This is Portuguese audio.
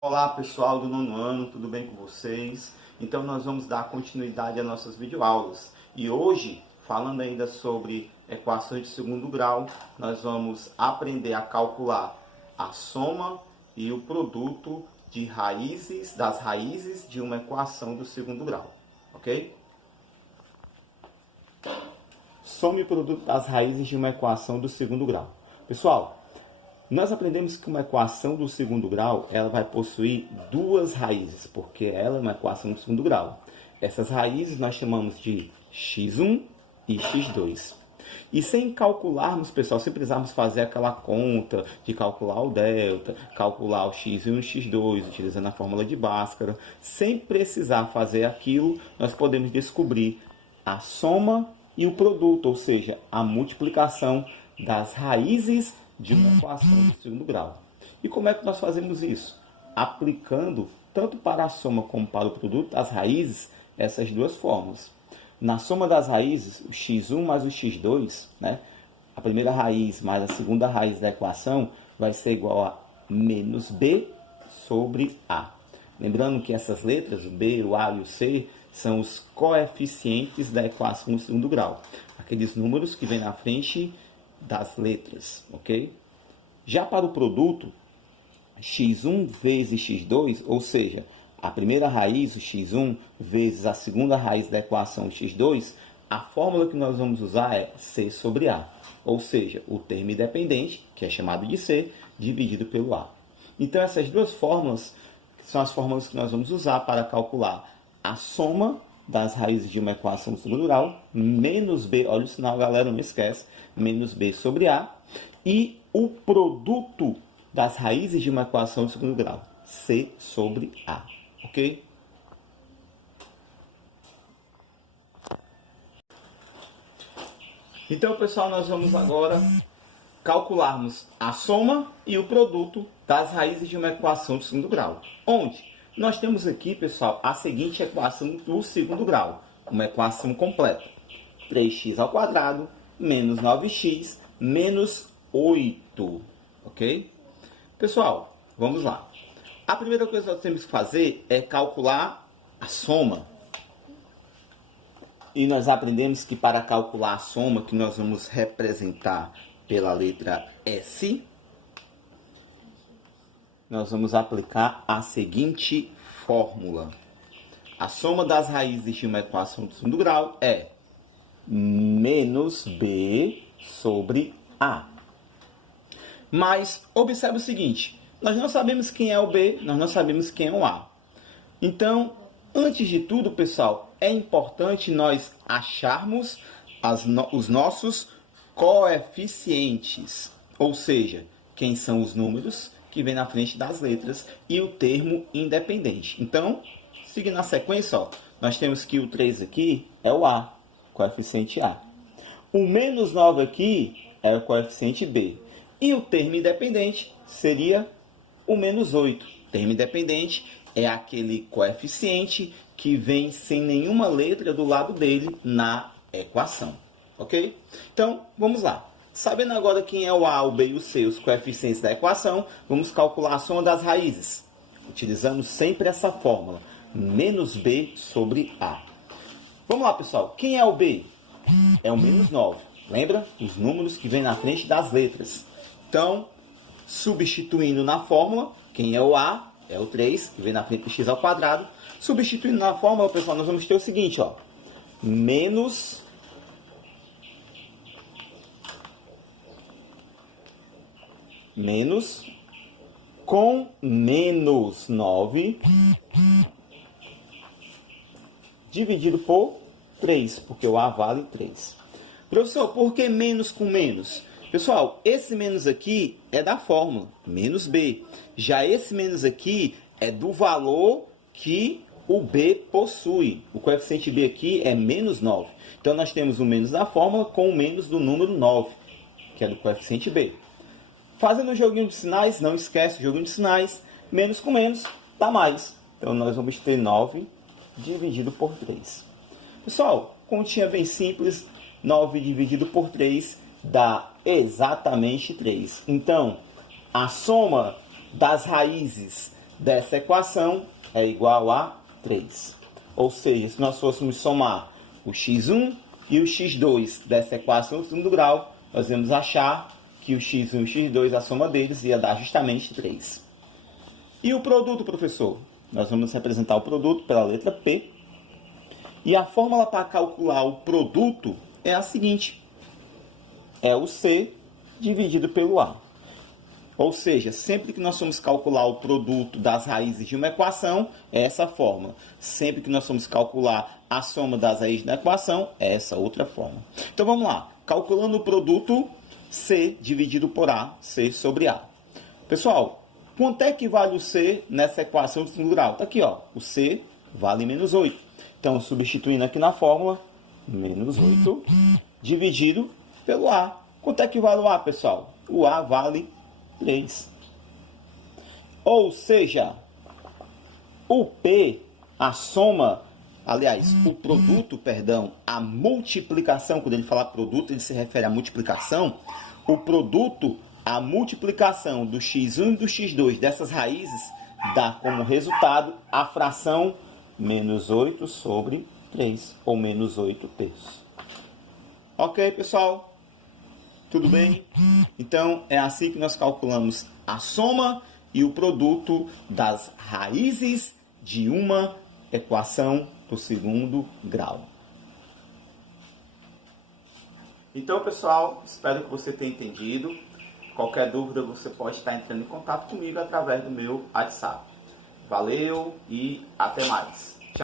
Olá pessoal do nono ano, tudo bem com vocês? Então nós vamos dar continuidade às nossas videoaulas. E hoje, falando ainda sobre equações de segundo grau, nós vamos aprender a calcular a soma e o produto das raízes de uma equação do segundo grau, ok? Soma e produto das raízes de uma equação do segundo grau. Pessoal, nós aprendemos que uma equação do segundo grau ela vai possuir duas raízes, porque ela é uma equação do segundo grau. Essas raízes nós chamamos de x1 e x2. E sem calcularmos, pessoal, sem precisarmos fazer aquela conta de calcular o delta, calcular o x1 e o x2, utilizando a fórmula de Bhaskara, sem precisar fazer aquilo, nós podemos descobrir a soma e o produto, ou seja, a multiplicação das raízes de uma equação de segundo grau. E como é que nós fazemos isso? Aplicando tanto para a soma como para o produto das raízes essas duas fórmulas. Na soma das raízes, o x1 mais o x2, né? A primeira raiz mais a segunda raiz da equação vai ser igual a menos b sobre a. Lembrando que essas letras, o b, o a e o c, são os coeficientes da equação do segundo grau. Aqueles números que vêm na frente das letras, ok? Já para o produto, x1 vezes x2, ou seja, a primeira raiz, o x1, vezes a segunda raiz da equação x2, a fórmula que nós vamos usar é c sobre a, ou seja, o termo independente, que é chamado de c, dividido pelo a. Então, essas duas fórmulas são as fórmulas que nós vamos usar para calcular a soma das raízes de uma equação do segundo grau, menos b, olha o sinal, galera, não esquece, menos b sobre a, e o produto das raízes de uma equação de segundo grau, c sobre a, ok? Então, pessoal, nós vamos agora calcularmos a soma e o produto das raízes de uma equação de segundo grau. Onde? Nós temos aqui, pessoal, a seguinte equação do segundo grau, uma equação completa. 3x ao quadrado menos 9x menos 8, ok? Pessoal, vamos lá. A primeira coisa que nós temos que fazer é calcular a soma. E nós aprendemos que para calcular a soma, que nós vamos representar pela letra S, nós vamos aplicar a seguinte fórmula. A soma das raízes de uma equação de segundo grau é menos b sobre a. Mas observe o seguinte, nós não sabemos quem é o b, nós não sabemos quem é o a. Então, antes de tudo, pessoal, é importante nós acharmos os nossos coeficientes, ou seja, quem são os números que vem na frente das letras e o termo independente. Então, seguindo a sequência, ó, nós temos que o 3 aqui é o A, coeficiente A. O menos 9 aqui é o coeficiente B. E o termo independente seria o menos 8. O termo independente é aquele coeficiente que vem sem nenhuma letra do lado dele na equação. Ok? Então, vamos lá. Sabendo agora quem é o A, o B e o C, os coeficientes da equação, vamos calcular a soma das raízes, utilizando sempre essa fórmula, menos B sobre A. Vamos lá, pessoal. Quem é o B? É o menos 9. Lembra? Os números que vêm na frente das letras. Então, substituindo na fórmula, quem é o A? É o 3, que vem na frente do x ao quadrado. Substituindo na fórmula, pessoal, nós vamos ter o seguinte, ó. Menos com menos 9 dividido por 3, porque o A vale 3. Professor, por que menos com menos? Pessoal, esse menos aqui é da fórmula, menos B. Já esse menos aqui é do valor que o B possui. O coeficiente B aqui é menos 9. Então, nós temos o menos da fórmula com o menos do número 9, que é do coeficiente B. Fazendo o joguinho de sinais, não esquece o joguinho de sinais, menos com menos dá mais. Então, nós vamos ter 9 dividido por 3. Pessoal, continha bem simples, 9 dividido por 3 dá exatamente 3. Então, a soma das raízes dessa equação é igual a 3. Ou seja, se nós fôssemos somar o x1 e o x2 dessa equação do segundo grau, nós vamos achar que o x1 e o x2, a soma deles, ia dar justamente 3. E o produto, professor? Nós vamos representar o produto pela letra P. E a fórmula para calcular o produto é a seguinte. É o C dividido pelo A. Ou seja, sempre que nós vamos calcular o produto das raízes de uma equação, é essa fórmula. Sempre que nós vamos calcular a soma das raízes da equação, é essa outra fórmula. Então vamos lá. Calculando o produto, C dividido por A, C sobre A. Pessoal, quanto é que vale o C nessa equação de segundo grau? Está aqui, ó. O C vale menos 8. Então, substituindo aqui na fórmula, menos 8 dividido pelo A. Quanto é que vale o A, pessoal? O A vale 3. Ou seja, o P, a soma, aliás, o produto, perdão, a multiplicação, quando ele fala produto, ele se refere à multiplicação. O produto, a multiplicação do x1 e do x2 dessas raízes dá como resultado a fração menos 8 sobre 3, ou menos 8 terços. Ok, pessoal? Tudo bem? Então, é assim que nós calculamos a soma e o produto das raízes de uma equação do segundo grau. Então, pessoal, espero que você tenha entendido. Qualquer dúvida, você pode estar entrando em contato comigo através do meu WhatsApp. Valeu e até mais!